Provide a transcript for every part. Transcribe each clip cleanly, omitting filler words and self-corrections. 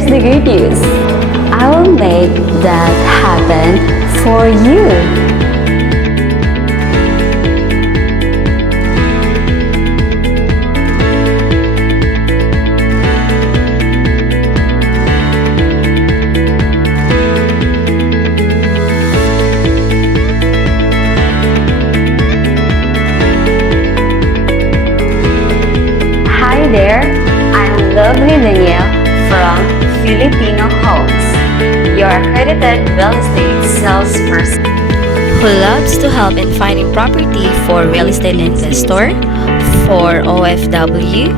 here's the good news. I will make that happen for you. Hi there, I'm lovely Danielle from Filipino Homes, your accredited real estate salesperson who loves to help in finding property for real estate investor, for OFW,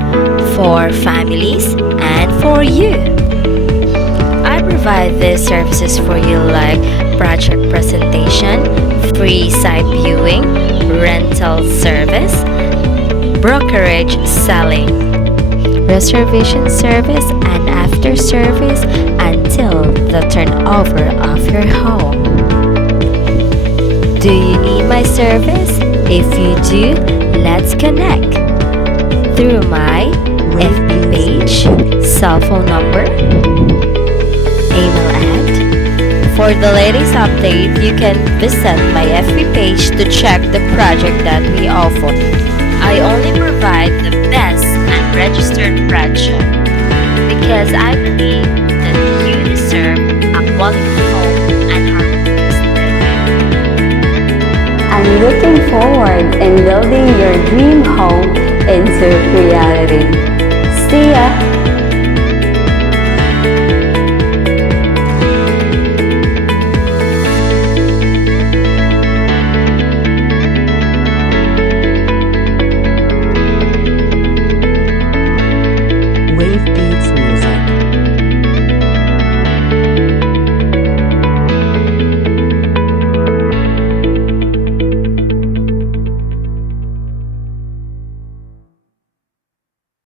for families, and for you. I provide these services for you like project presentation, free site viewing, rental service, brokerage selling, reservation service, and after service until the turnover of your home. Do you need my service? If you do, let's connect through my FB page, cell phone number, email ad. For the latest update, you can visit my FB page to check the project that we offer. I only provide the best and registered project because I believe that you deserve a quality home and harmonious living. I'm looking forward in building your dream home into reality. See ya!